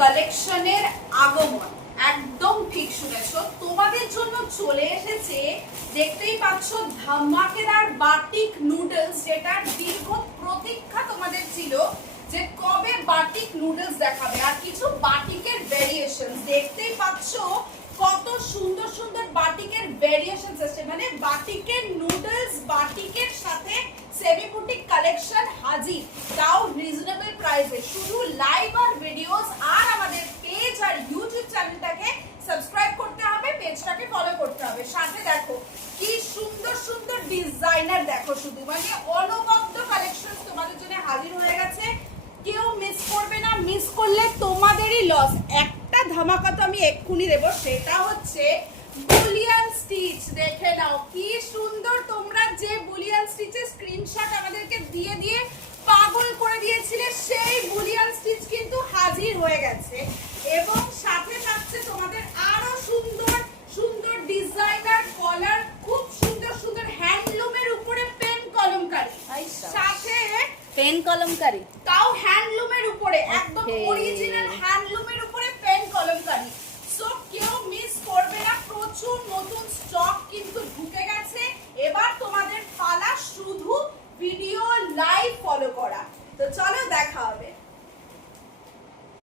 কালেকশনের আগমন। একদম ঠিক শুনেছো, তোমাদের জন্য চলে এসেছে, দেখতেই পাচ্ছ, ধামাকেদার বাটিক নুডলস, যেটার দীর্ঘ প্রতীক্ষা তোমাদের ছিল যে কবে বাটিক নুডলস দেখাবে। আর কিছু বাটিকের ভেরিয়েশন দেখতেই পাচ্ছ, কত সুন্দর সুন্দর বাটিকের ভেরিয়েশন এসেছে, মানে বাটিকের নুডলস, বাটিকের সাথে সেমি বুটিক কালেকশন হাজির, তাও রিজনেবল প্রাইসে। শুধু লাইভ আর ভিডিওস আর আমাদের পেজ আর ইউটিউব চ্যানেলটাকে সাবস্ক্রাইব করতে হবে, পেজটাকে ফলো করতে হবে। সাথে দেখো কি সুন্দর সুন্দর ডিজাইনার, দেখো শুধু মানে অনবদ্য কালেকশন তোমাদের জন্য হাজির হয়ে গেছে। কেউ মিস করবে না, মিস করলে তোমাদেরই লস। একটা ধামাকা তো আমি এক্ষুনি দেবো, সেটা হচ্ছে বুলিয়ান স্টিচ। দেখে নাও কি সুন্দর, তোমরা যে বুলিয়ান স্টিচের স্ক্রিনশট আমাদেরকে দিয়ে দিয়ে পাগল করে দিয়েছিলে, সেই বুলিয়ান স্টিচ কিন্তু হাজির হয়ে গেছে। এবং সাথে থাকছে তোমাদের আরো সুন্দর সুন্দর ডিজাইনার কলার, খুব সুন্দর সুন্দর হ্যান্ডলুমের উপরে পেন কলমকারি, সাথে পেন কলমকারি, তাও হ্যান্ডলুমের উপরে, একদম অরিজিনাল হ্যান্ডলুমের উপরে পেন কলমকারি। সো কেউ মিস করবে না, প্রচুর নতুন